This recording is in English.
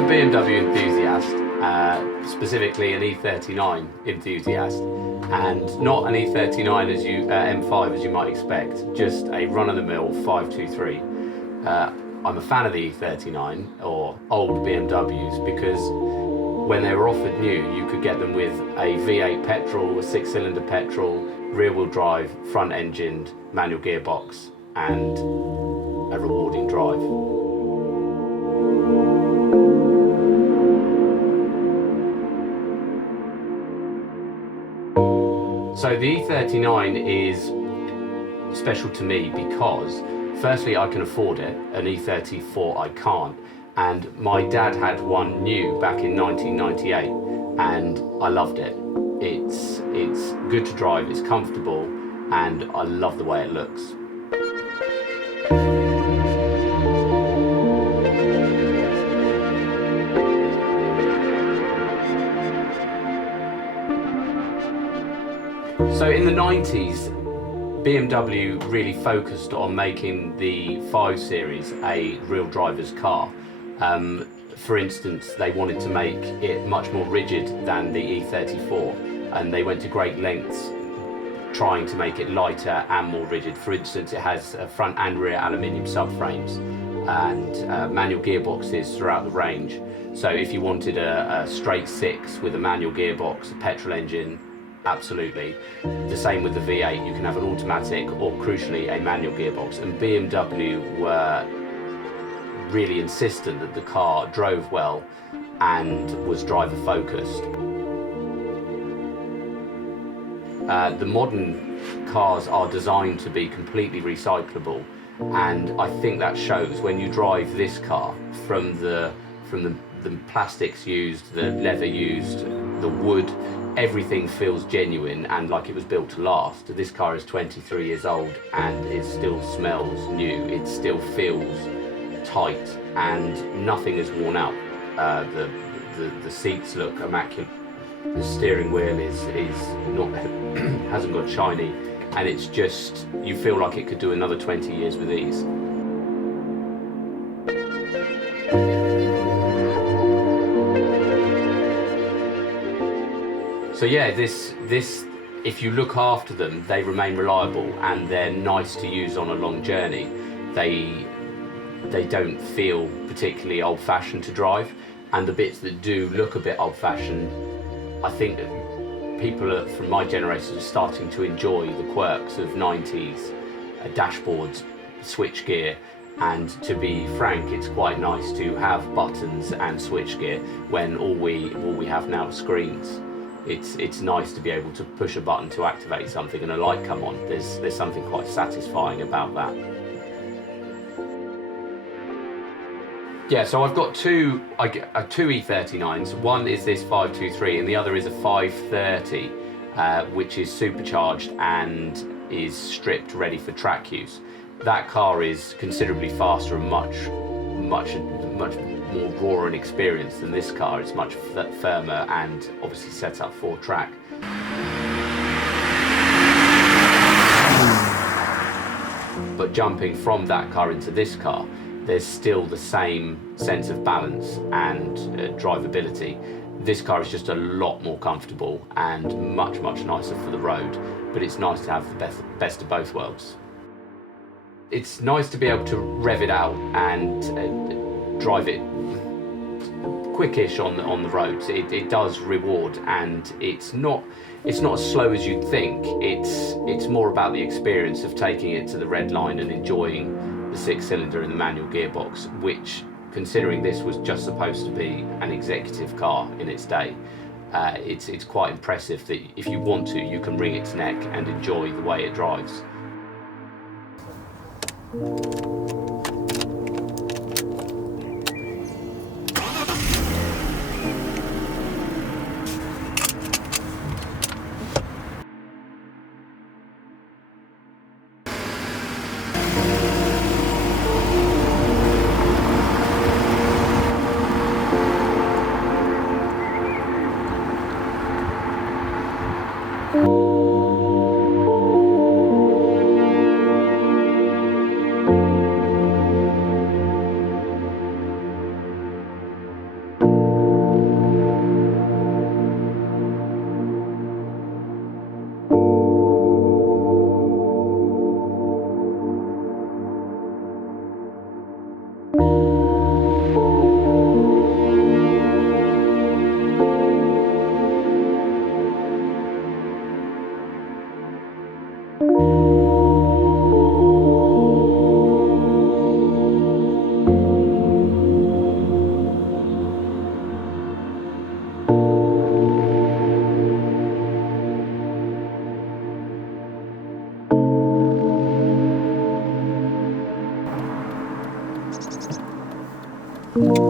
a BMW enthusiast, specifically an E39 enthusiast, and not an E39 as you M5 as you might expect, just a run-of-the-mill 523. I'm a fan of the E39 or old BMWs because when they were offered new, you could get them with a V8 petrol, a 6-cylinder petrol, rear-wheel drive, front-engined, manual gearbox, and a rewarding drive. So the E39 is special to me because firstly I can afford it, an E34 I can't, and my dad had one new back in 1998 and I loved it. It's good to drive, it's comfortable, and I love the way it looks. So in the 90s, BMW really focused on making the 5 Series a real driver's car. For instance, they wanted to make it much more rigid than the E34, and they went to great lengths trying to make it lighter and more rigid. For instance, it has front and rear aluminium subframes and manual gearboxes throughout the range. So if you wanted a straight 6 with a manual gearbox, a petrol engine, absolutely. The same with the V8, you can have an automatic or crucially a manual gearbox, and BMW were really insistent that the car drove well and was driver focused. The modern cars are designed to be completely recyclable, and I think that shows when you drive this car from the plastics used, the leather used, the wood. Everything feels genuine and like it was built to last. This car is 23 years old and it still smells new. It still feels tight and nothing is worn out. The seats look immaculate. The steering wheel is not hasn't got shiny, and it's just, you feel like it could do another 20 years with ease. So yeah, this if you look after them, they remain reliable and they're nice to use on a long journey. They don't feel particularly old-fashioned to drive, and the bits that do look a bit old-fashioned, I think that people from my generation are starting to enjoy the quirks of 90s dashboards, switchgear, and to be frank, it's quite nice to have buttons and switchgear when all we have now are screens. It's nice to be able to push a button to activate something and a light come on. There's something quite satisfying about that. Yeah, so I've got two E39s. One is this 523 and the other is a 530, which is supercharged and is stripped ready for track use. That car is considerably faster and much more raw an experience than this car. It's much firmer and obviously set up for track. But jumping from that car into this car, there's still the same sense of balance and drivability. This car is just a lot more comfortable and much nicer for the road, but it's nice to have the best of both worlds. It's nice to be able to rev it out and drive it quickish on the roads. It does reward, and it's not as slow as you'd think. It's more about the experience of taking it to the red line and enjoying the 6-cylinder and the manual gearbox, which, considering this was just supposed to be an executive car in its day, it's quite impressive that if you want to, you can wring its neck and enjoy the way it drives. you.